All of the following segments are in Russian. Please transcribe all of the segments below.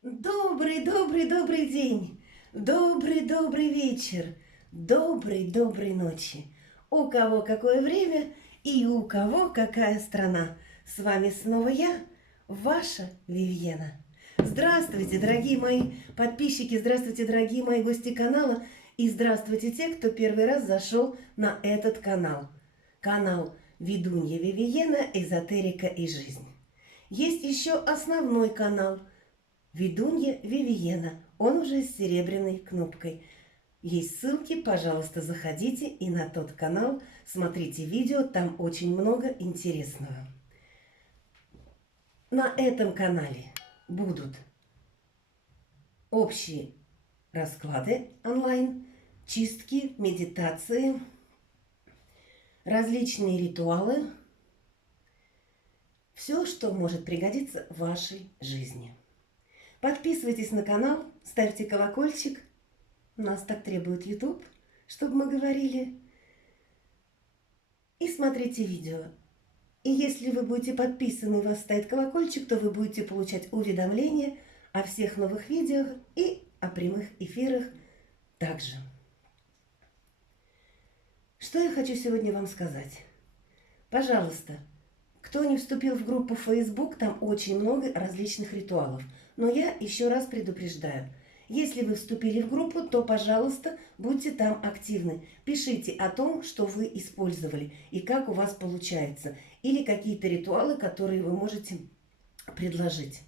Добрый день, добрый вечер, доброй ночи. У кого какое время и у кого какая страна. С вами снова я, ваша Вивьена. Здравствуйте, дорогие мои подписчики, здравствуйте, дорогие мои гости канала и здравствуйте те, кто первый раз зашел на этот канал. Канал Ведунья Вивьена, эзотерика и жизнь. Есть еще основной канал – Ведунья Вивьена, он уже с серебряной кнопкой. Есть ссылки, пожалуйста, заходите и на тот канал, смотрите видео, там очень много интересного. На этом канале будут общие расклады онлайн, чистки, медитации, различные ритуалы, все, что может пригодиться в вашей жизни. Подписывайтесь на канал, ставьте колокольчик. Нас так требует YouTube, чтобы мы говорили. И смотрите видео. И если вы будете подписаны и у вас стоит колокольчик, то вы будете получать уведомления о всех новых видео и о прямых эфирах также. Что я хочу сегодня вам сказать? Пожалуйста, кто не вступил в группу Facebook, там очень много различных ритуалов. Но я еще раз предупреждаю. Если вы вступили в группу, то, пожалуйста, будьте там активны. Пишите о том, что вы использовали и как у вас получается. Или какие-то ритуалы, которые вы можете предложить.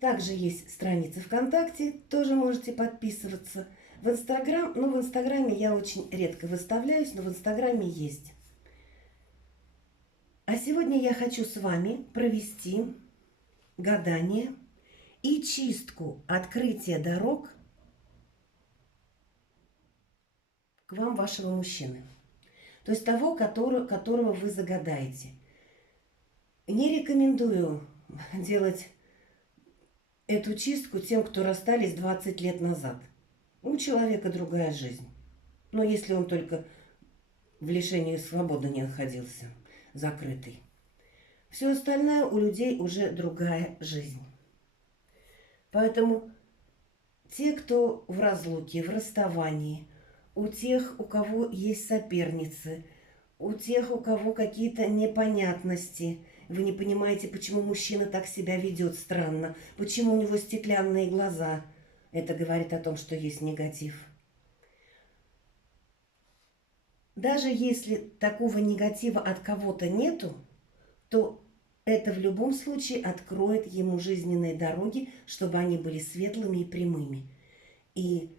Также есть страница ВКонтакте, тоже можете подписываться. В Инстаграм, в Инстаграме я очень редко выставляюсь, но в Инстаграме есть. А сегодня я хочу с вами провести гадание и чистку, открытие дорог к вам, вашего мужчины. То есть того, которого вы загадаете. Не рекомендую делать эту чистку тем, кто расстались 20 лет назад. У человека другая жизнь. Но если он только в лишении свободы не находился, закрытый. Все остальное у людей уже другая жизнь. Поэтому те, кто в разлуке, в расставании, у тех, у кого есть соперницы, у тех, у кого какие-то непонятности, вы не понимаете, почему мужчина так себя ведет странно, почему у него стеклянные глаза, это говорит о том, что есть негатив. Даже если такого негатива от кого-то нету, то это в любом случае откроет ему жизненные дороги, чтобы они были светлыми и прямыми. И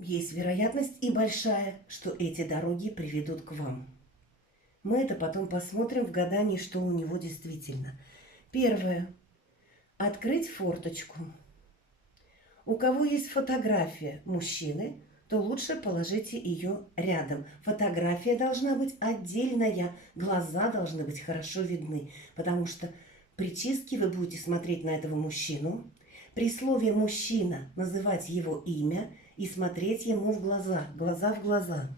есть вероятность и большая, что эти дороги приведут к вам. Мы это потом посмотрим в гадании, что у него действительно. Первое. Открыть форточку. У кого есть фотография мужчины, то лучше положите ее рядом. Фотография должна быть отдельная, глаза должны быть хорошо видны, потому что при чистке вы будете смотреть на этого мужчину, при слове «мужчина» называть его имя и смотреть ему в глаза в глаза.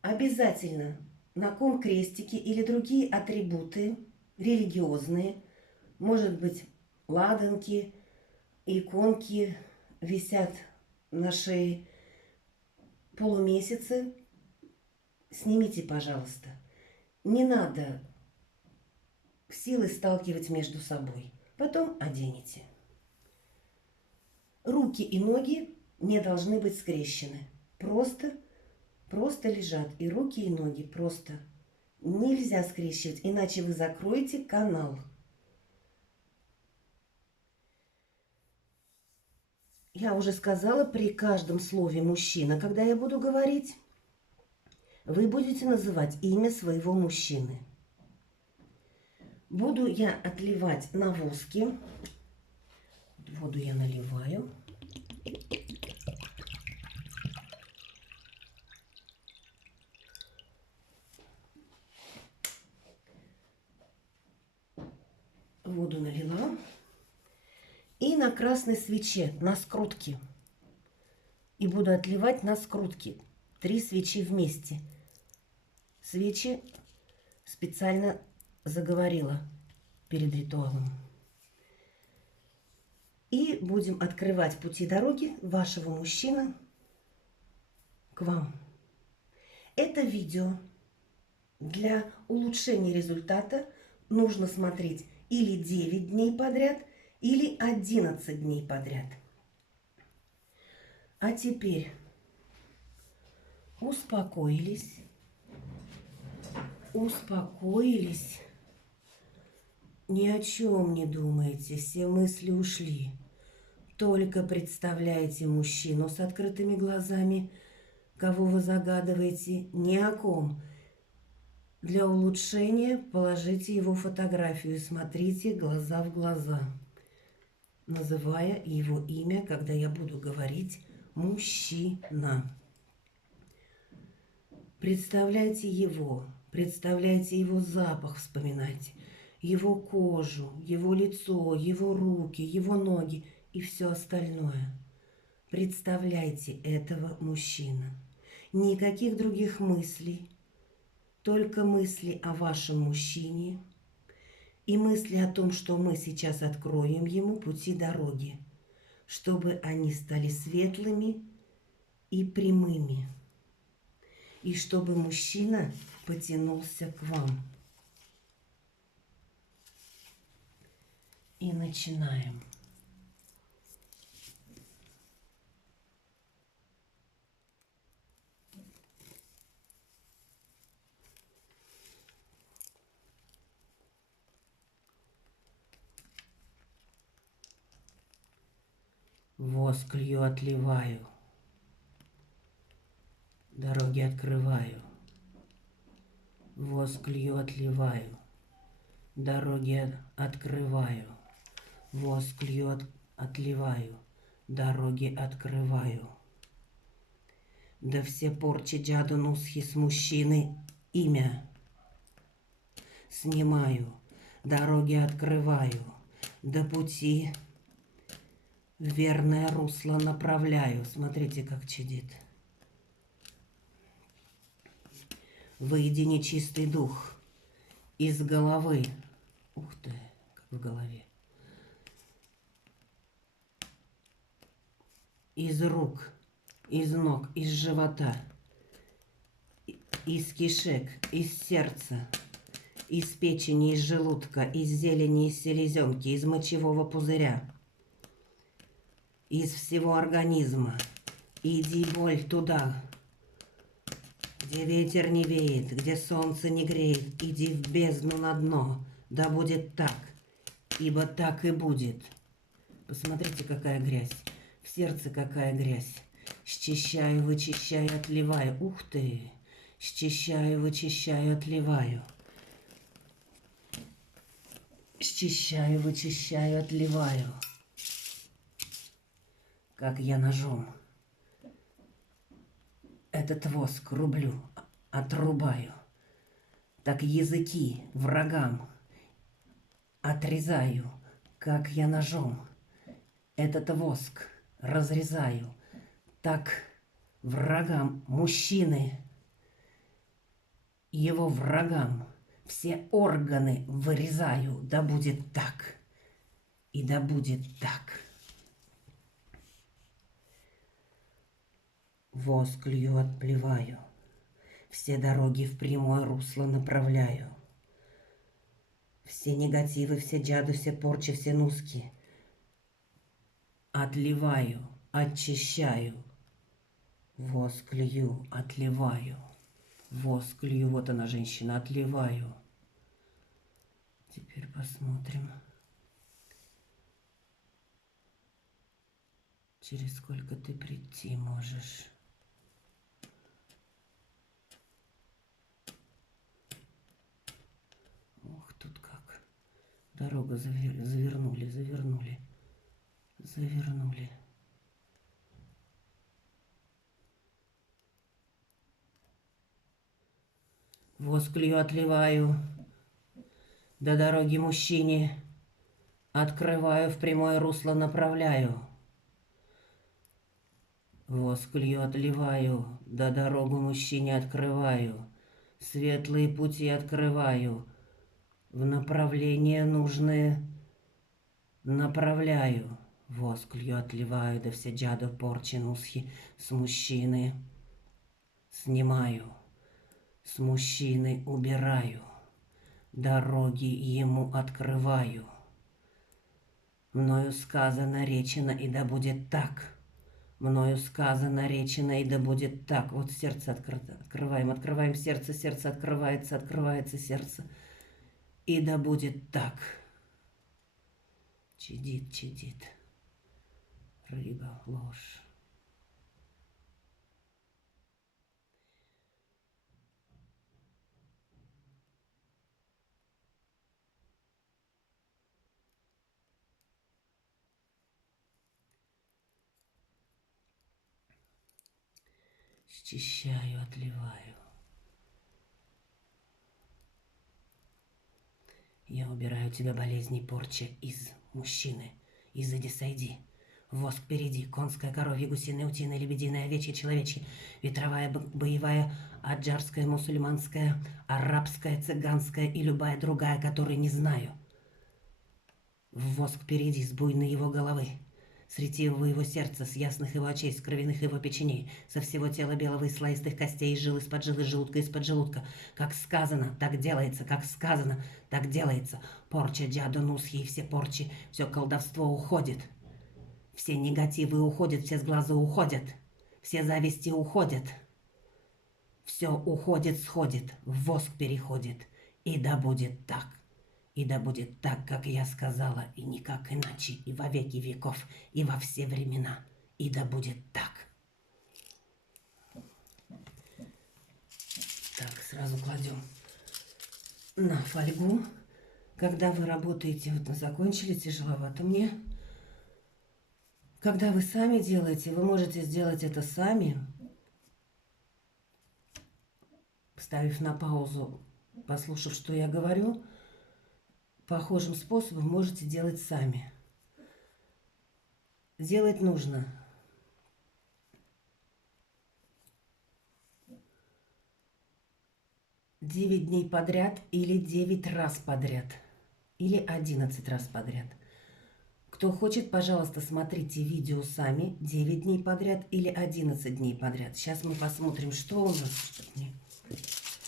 Обязательно на ком крестики или другие атрибуты религиозные, может быть, ладанки, иконки висят на шее, полумесяцы, снимите, пожалуйста. Не надо силой сталкивать между собой. Потом оденете. Руки и ноги не должны быть скрещены. Просто лежат и руки, и ноги. Просто нельзя скрещивать, иначе вы закроете канал. Я уже сказала, при каждом слове «мужчина», когда я буду говорить, вы будете называть имя своего мужчины. Буду я отливать на воске. Воду я наливаю. Воду налила. И на красной свече, на скрутке. И буду отливать на скрутке. 3 свечи вместе. свечи специально заговорила перед ритуалом. И будем открывать пути дороги вашего мужчины к вам. Это видео для улучшения результата нужно смотреть или 9 дней подряд, или 11 дней подряд. А теперь успокоились, ни о чем не думаете, все мысли ушли. Только представляете мужчину с открытыми глазами, кого вы загадываете, ни о ком. Для улучшения положите его фотографию и смотрите глаза в глаза, называя его имя, когда я буду говорить «мужчина». Представляйте его запах, вспоминайте, его кожу, его лицо, его руки, его ноги и все остальное. Представляйте этого мужчину. Никаких других мыслей, только мысли о вашем мужчине и мысли о том, что мы сейчас откроем ему пути дороги, чтобы они стали светлыми и прямыми, и чтобы мужчина потянулся к вам. И начинаем. Воск лью, отливаю, дороги открываю. Воск лью, отливаю, дороги открываю. Воск лью, отливаю, дороги открываю. Да все порчи джаду нусхи с мужчины имя снимаю, дороги открываю, до пути в верное русло направляю. Смотрите, как чадит. Выйди, нечистый дух, из головы. Ух ты, как в голове. Из рук, из ног, из живота, из кишек, из сердца, из печени, из желудка, из зелени, из селезенки, из мочевого пузыря, из всего организма. Иди, боль, туда, где ветер не веет, где солнце не греет. Иди в бездну на дно, да будет так, ибо так и будет. Посмотрите, какая грязь. В сердце какая грязь. Счищаю, вычищаю, отливаю. Ух ты! Счищаю, вычищаю, отливаю. Счищаю, вычищаю, отливаю. Как я ножом этот воск рублю, отрубаю. Так языки врагам отрезаю, как я ножом этот воск разрезаю. Так врагам мужчины, его врагам все органы вырезаю. Да будет так, и да будет так. Воск лью, отплеваю, все дороги в прямое русло направляю. Все негативы, все джаду, все порчи, все нуски отливаю, очищаю. Воск лью, отливаю. Воск лью, вот она, женщина, отливаю. Теперь посмотрим, через сколько ты прийти можешь. Ох, тут как. Дорога завернули. Воск лью, отливаю, до дороги мужчине открываю, в прямое русло направляю. Воск лью, отливаю, да дорогу мужчине открываю. Светлые пути открываю. В направление нужное направляю. Воск лью отливаю, да все джаду порчи нусхи с мужчины снимаю. С мужчины убираю. Дороги ему открываю. Мною сказано, речено, и да будет так. Мною сказано, речено, и да будет так. Вот сердце открыто. Открываем, открываем сердце, сердце открывается, открывается сердце. И да будет так. Чадит, чадит. Рыба, ложь. Счищаю, отливаю. Я убираю тебя болезни порчи из мужчины. Изыди, сойди. Воск впереди, конская, коровья, гусиная, утиная, лебединая, овечья, человечья, ветровая, боевая, аджарская, мусульманская, арабская, цыганская и любая другая, которую не знаю. Воск впереди, с буйной его головы, с ретивого его сердца, с ясных его очей, с кровяных его печеней, со всего тела белого и слоистых костей, из жил из-под жилы, желудка из-под желудка. Как сказано, так делается, как сказано, так делается. Порча, джаду, нусхи и все порчи, все колдовство уходит. Все негативы уходят, все сглазы уходят, все зависти уходят. Все уходит, сходит, в воск переходит. И да будет так. И да будет так, как я сказала, и никак иначе, и во веки веков, и во все времена. И да будет так. Так, сразу кладем на фольгу. Когда вы работаете, вот закончили, тяжеловато мне. Когда вы сами делаете, вы можете сделать это сами, ставив на паузу, послушав, что я говорю. Похожим способом можете делать сами. Делать нужно 9 дней подряд или 9 раз подряд, или 11 раз подряд. Кто хочет, пожалуйста, смотрите видео сами 9 дней подряд или 11 дней подряд. Сейчас мы посмотрим, что у нас.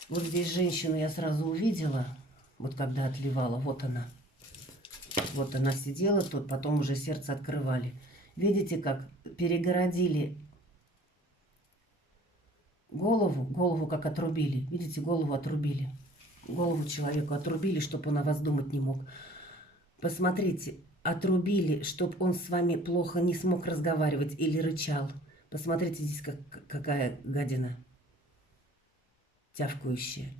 Вот здесь женщину я сразу увидела, вот когда отливала, вот она. Вот она сидела тут, потом уже сердце открывали. Видите, как перегородили голову как отрубили. Видите, голову отрубили. Голову человеку отрубили, чтобы он о вас думать не мог. Посмотрите, отрубили, чтобы он с вами плохо не смог разговаривать или рычал. Посмотрите здесь, какая гадина тявкающая.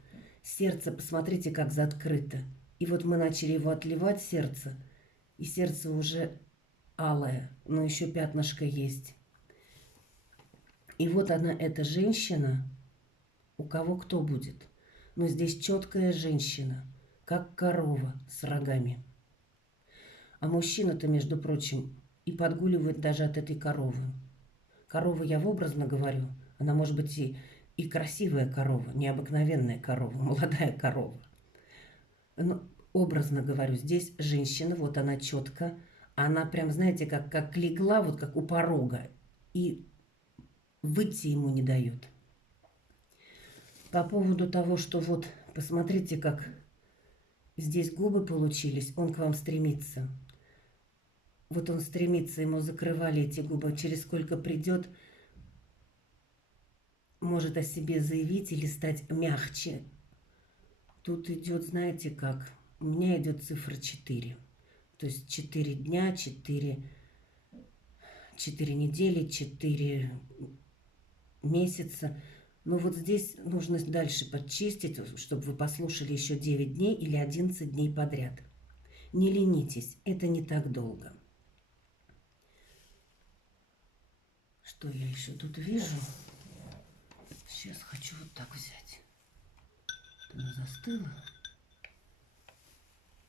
Сердце, посмотрите, как заоткрыто. И вот мы начали его отливать, сердце. И сердце уже алое, но еще пятнышко есть. И вот она, эта женщина, у кого кто будет. Но здесь четкая женщина, как корова с рогами. А мужчина-то, между прочим, и подгуливает даже от этой коровы. Корова, я образно говорю, она может быть и красивая корова, необыкновенная корова, молодая корова. Но образно говорю, здесь женщина, вот она четко, она прям, знаете, как легла, вот как у порога, и выйти ему не дает. По поводу того, что вот, посмотрите, как здесь губы получились, он к вам стремится. Вот он стремится, ему закрывали эти губы. Через сколько придет, может о себе заявить или стать мягче. Тут идет, знаете как, у меня идет цифра 4. То есть 4 дня, 4 недели, 4 месяца. Но вот здесь нужно дальше подчистить, чтобы вы послушали еще 9 дней или 11 дней подряд. Не ленитесь, это не так долго. Что я еще тут вижу? Сейчас хочу вот так взять. Она застыла.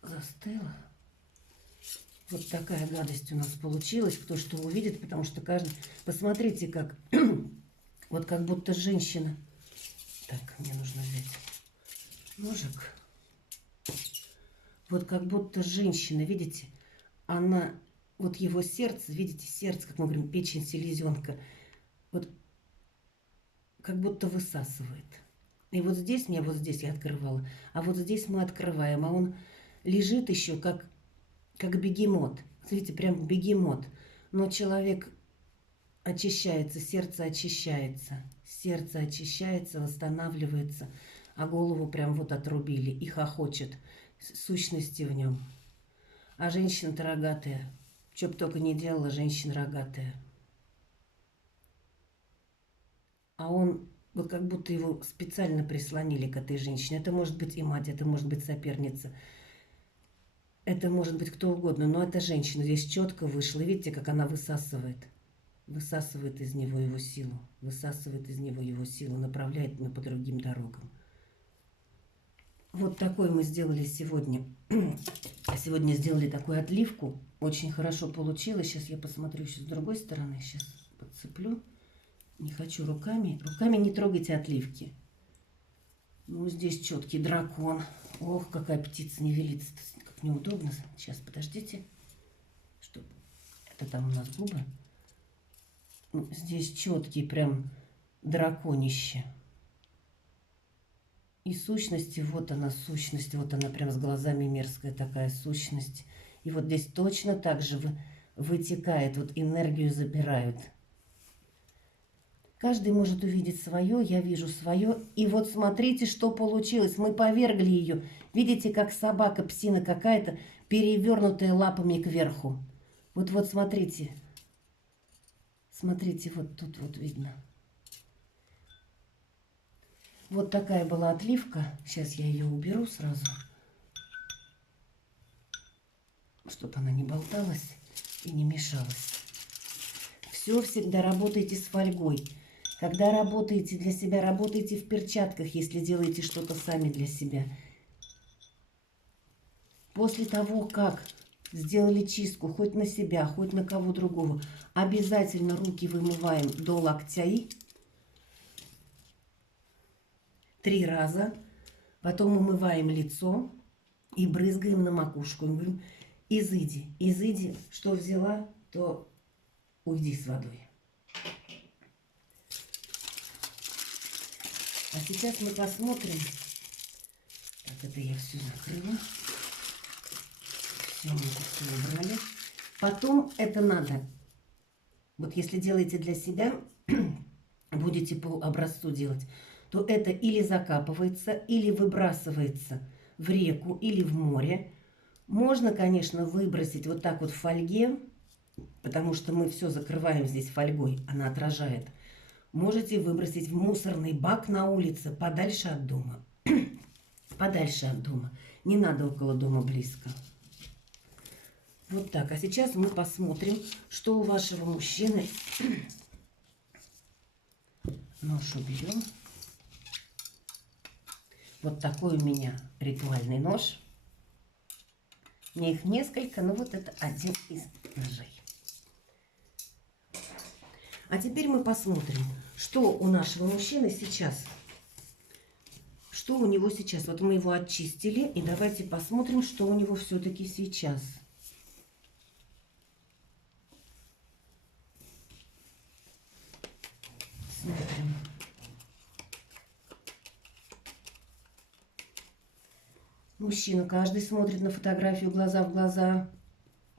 Застыла. Вот такая гадость у нас получилась. Кто что увидит, потому что каждый... Посмотрите, как... вот как будто женщина... Так, мне нужно взять... ножик. Вот как будто женщина, видите, она, вот его сердце, видите, сердце, как мы говорим, печень, селезенка, вот как будто высасывает. И вот здесь, меня вот здесь я открывала, а вот здесь мы открываем, а он лежит еще как бегемот. Смотрите, прям бегемот. Но человек очищается, сердце очищается, восстанавливается, а голову прям вот отрубили и хохочет сущности в нем. А женщина-то рогатая. Что бы только не делала, женщина рогатая. А он, вот как будто его специально прислонили к этой женщине. Это может быть и мать, это может быть соперница. Это может быть кто угодно, но это женщина. Здесь четко вышло. Видите, как она высасывает. Высасывает из него его силу. Высасывает из него его силу. Направляет его по другим дорогам. Вот такой мы сделали сегодня. Сегодня сделали такую отливку. Очень хорошо получилось. Сейчас я посмотрю еще с другой стороны. Сейчас подцеплю. Не хочу руками. Руками не трогайте отливки. Ну, здесь четкий дракон. Ох, какая птица невелица. Как неудобно. Сейчас, подождите. Что? Это там у нас губы. Ну, здесь четкий прям драконище. И сущности, вот она сущность, вот она прям с глазами мерзкая такая сущность. И вот здесь точно так же вытекает, вот энергию забирают. Каждый может увидеть свое, я вижу свое. И вот смотрите, что получилось. Мы повергли ее. Видите, как собака, псина какая-то, перевернутая лапами кверху. Вот смотрите. Смотрите, вот тут вот видно. Вот такая была отливка. Сейчас я ее уберу сразу, чтобы она не болталась и не мешалась. Все всегда работайте с фольгой. Когда работаете для себя, работайте в перчатках, если делаете что-то сами для себя. После того, как сделали чистку хоть на себя, хоть на кого другого, обязательно руки вымываем до локтей 3 раза. Потом умываем лицо и брызгаем на макушку. Мы говорим: изыди, изыди, что взяла, то уйди с водой. А сейчас мы посмотрим. Так, это я все закрыла. Все, мы это все убрали. Потом это надо. Вот если делаете для себя, будете по образцу делать, то это или закапывается, или выбрасывается в реку, или в море. Можно, конечно, выбросить вот так вот в фольге, потому что мы все закрываем здесь фольгой, она отражает. Можете выбросить в мусорный бак на улице, подальше от дома. Подальше от дома. Не надо около дома близко. Вот так. А сейчас мы посмотрим, что у вашего мужчины. Нож уберем. Вот такой у меня ритуальный нож. У меня их несколько, но вот это один из ножей. А теперь мы посмотрим, что у нашего мужчины сейчас. Что у него сейчас. Вот мы его очистили. И давайте посмотрим, что у него все-таки сейчас. Смотрим. Мужчина. Каждый смотрит на фотографию глаза в глаза.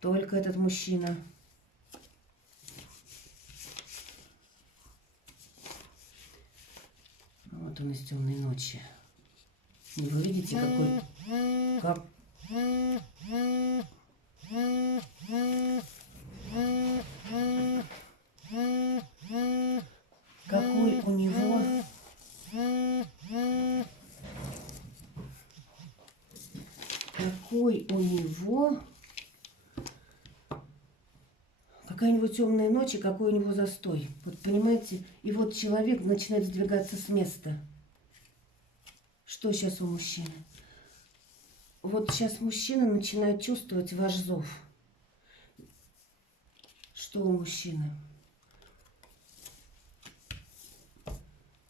Только этот мужчина. Вот он из темной ночи. И вы видите, какой у него какая у него темная ночь и какой у него застой. Вот понимаете, и вот человек начинает сдвигаться с места. Что сейчас у мужчины? Вот сейчас мужчина начинает чувствовать ваш зов. Что у мужчины?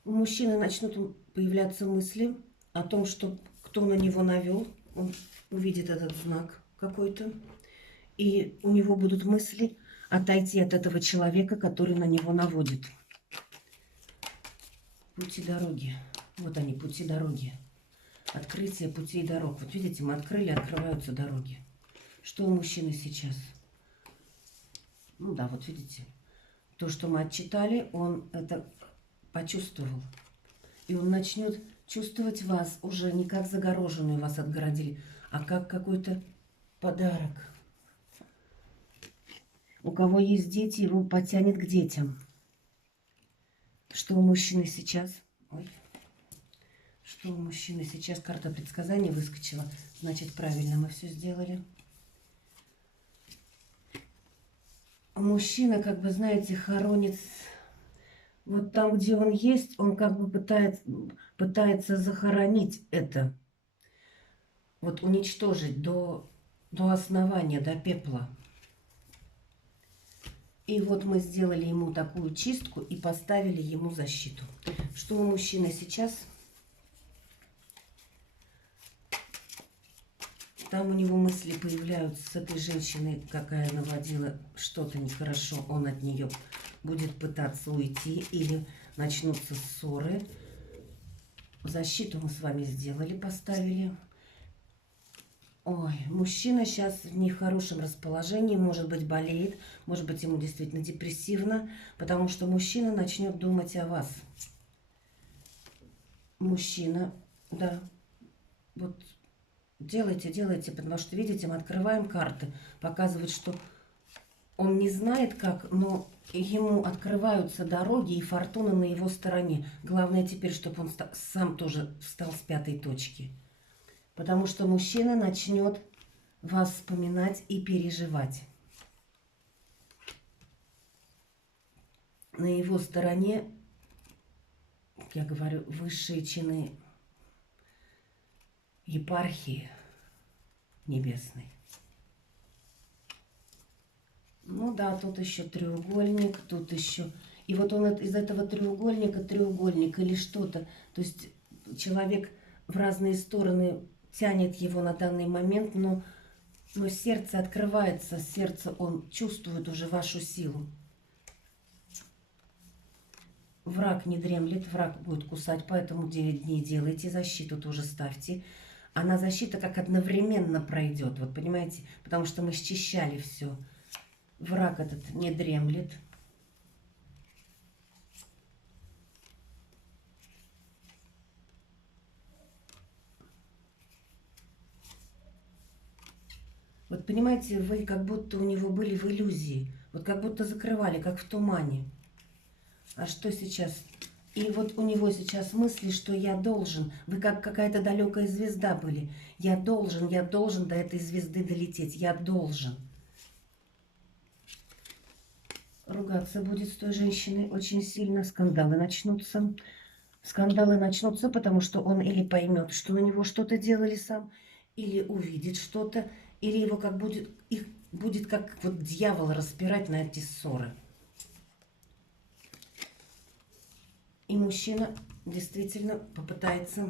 У мужчины начнут появляться мысли о том, что кто на него навел, он увидит этот знак какой-то, и у него будут мысли отойти от этого человека, который на него наводит. Пути дороги. Вот они, пути дороги. Открытие путей дорог. Вот видите, мы открыли, открываются дороги. Что у мужчины сейчас? Ну да, вот видите. То, что мы отчитали, он это почувствовал. И он начнет чувствовать вас уже не как загороженную, вас отгородили, а как какой-то подарок. У кого есть дети, его потянет к детям. Что у мужчины сейчас? Ой. Что у мужчины сейчас? Карта предсказаний выскочила. Значит, правильно мы все сделали. Мужчина, как бы, знаете, хоронит... Вот там, где он есть, он как бы пытается захоронить это. Вот уничтожить до основания, до пепла. И вот мы сделали ему такую чистку и поставили ему защиту. Что у мужчины сейчас? Там у него мысли появляются с этой женщиной, какая наводила что-то нехорошо. Он от нее будет пытаться уйти или начнутся ссоры. Защиту мы с вами сделали, поставили. Ой, мужчина сейчас в нехорошем расположении, может быть, болеет, может быть, ему действительно депрессивно, потому что мужчина начнет думать о вас. Мужчина, да, вот делайте, делайте, потому что, видите, мы открываем карты, показывают, что он не знает как, но ему открываются дороги и фортуна на его стороне. Главное теперь, чтобы он сам тоже встал с пятой точки. Потому что мужчина начнет вас вспоминать и переживать. На его стороне, я говорю, высшие чины епархии небесной. Ну да, тут еще треугольник, тут еще... И вот он из этого треугольника треугольник или что-то. То есть человек в разные стороны тянет его на данный момент, но сердце открывается, сердце, он чувствует уже вашу силу. Враг не дремлет, враг будет кусать, поэтому 9 дней делайте, защиту тоже ставьте. Она защита как одновременно пройдет, вот понимаете, потому что мы счищали все. Враг этот не дремлет. Вот понимаете, вы как будто у него были в иллюзии. Вот как будто закрывали, как в тумане. А что сейчас? И вот у него сейчас мысли, что я должен. Вы как какая-то далекая звезда были. Я должен до этой звезды долететь. Я должен. Ругаться будет с той женщиной очень сильно. Скандалы начнутся. Скандалы начнутся, потому что он или поймет, что на него что-то делали сам, или увидит что-то, или его как их будет как вот дьявол распирать на эти ссоры. И мужчина действительно попытается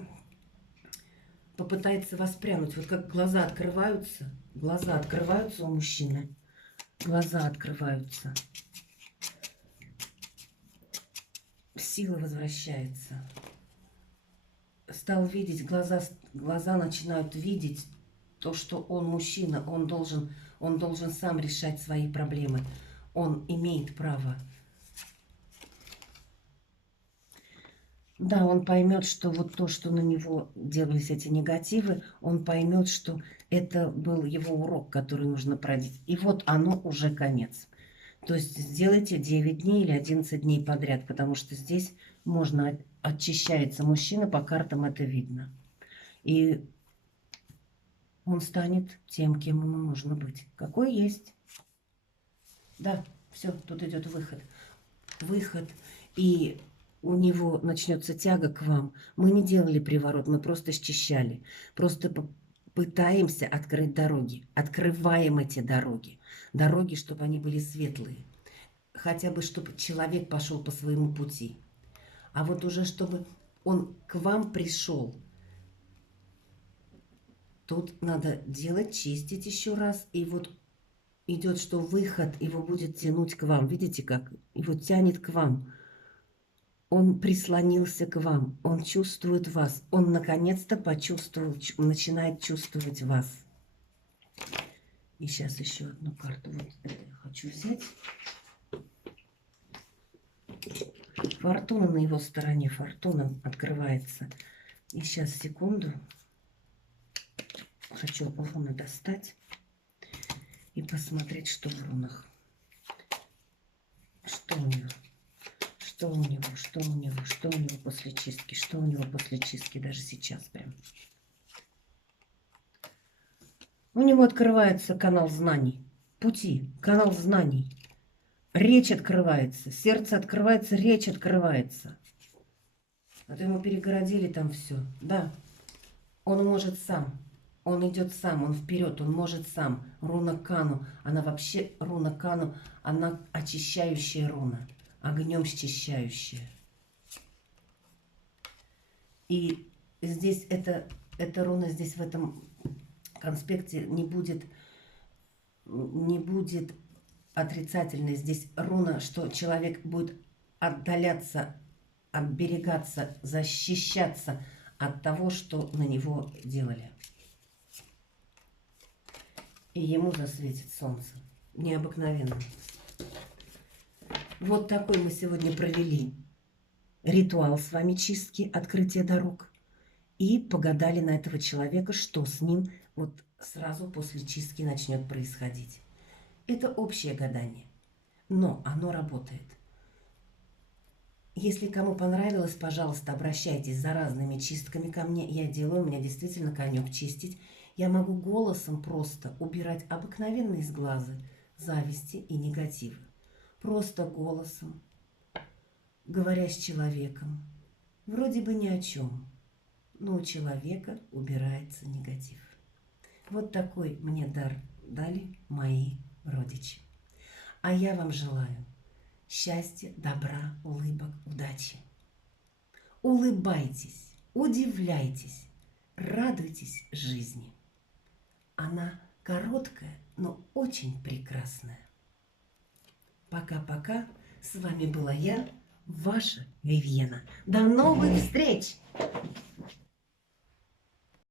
воспрянуть. Вот как глаза открываются у мужчины. Глаза открываются. Сила возвращается. Стал видеть, глаза начинают видеть то, что он мужчина, он должен сам решать свои проблемы. Он имеет право. Да, он поймет, что вот то, что на него делались эти негативы, он поймет, что это был его урок, который нужно пройти. И вот оно уже конец. То есть сделайте 9 дней или 11 дней подряд, потому что здесь очищается мужчина, по картам это видно. И он станет тем, кем ему нужно быть. Какой есть. Да, все, тут идет выход. Выход. И у него начнется тяга к вам. Мы не делали приворот, мы просто счищали. Просто пытаемся открыть дороги. Открываем эти дороги. Дороги, чтобы они были светлые. Хотя бы, чтобы человек пошел по своему пути. А вот уже, чтобы он к вам пришел. Тут надо делать, чистить еще раз. И вот идет, что выход его будет тянуть к вам. Видите, как? Его тянет к вам. Он прислонился к вам. Он чувствует вас. Он наконец-то почувствовал, начинает чувствовать вас. И сейчас еще одну карту вот это я хочу взять. Фортуна на его стороне. Фортуна открывается. И сейчас, секунду. Хочу руны достать и посмотреть, что в рунах. Что у него? Что у него? Что у него? Что у него после чистки? Что у него после чистки? Даже сейчас прям. У него открывается канал знаний. Пути. Канал знаний. Речь открывается. Сердце открывается, речь открывается. А то ему перегородили там все. Да. Он может сам. Он идет сам, он вперед, он может сам. Руна Кану, она вообще, руна Кану, она очищающая руна, огнем счищающая. И здесь эта руна, здесь в этом конспекте не будет отрицательной. Здесь руна, что человек будет отдаляться, оберегаться, защищаться от того, что на него делали. И ему засветит солнце. Необыкновенно. Вот такой мы сегодня провели ритуал с вами чистки, открытия дорог. И погадали на этого человека, что с ним вот сразу после чистки начнет происходить. Это общее гадание. Но оно работает. Если кому понравилось, пожалуйста, обращайтесь за разными чистками ко мне. Я делаю, у меня действительно конек чистить. Я могу голосом просто убирать обыкновенные сглазы, зависти и негативы. Просто голосом, говоря с человеком. Вроде бы ни о чем, но у человека убирается негатив. Вот такой мне дар дали мои родичи. А я вам желаю счастья, добра, улыбок, удачи. Улыбайтесь, удивляйтесь, радуйтесь жизни. Она короткая, но очень прекрасная. Пока-пока. С вами была я, ваша Вивьена. До новых встреч!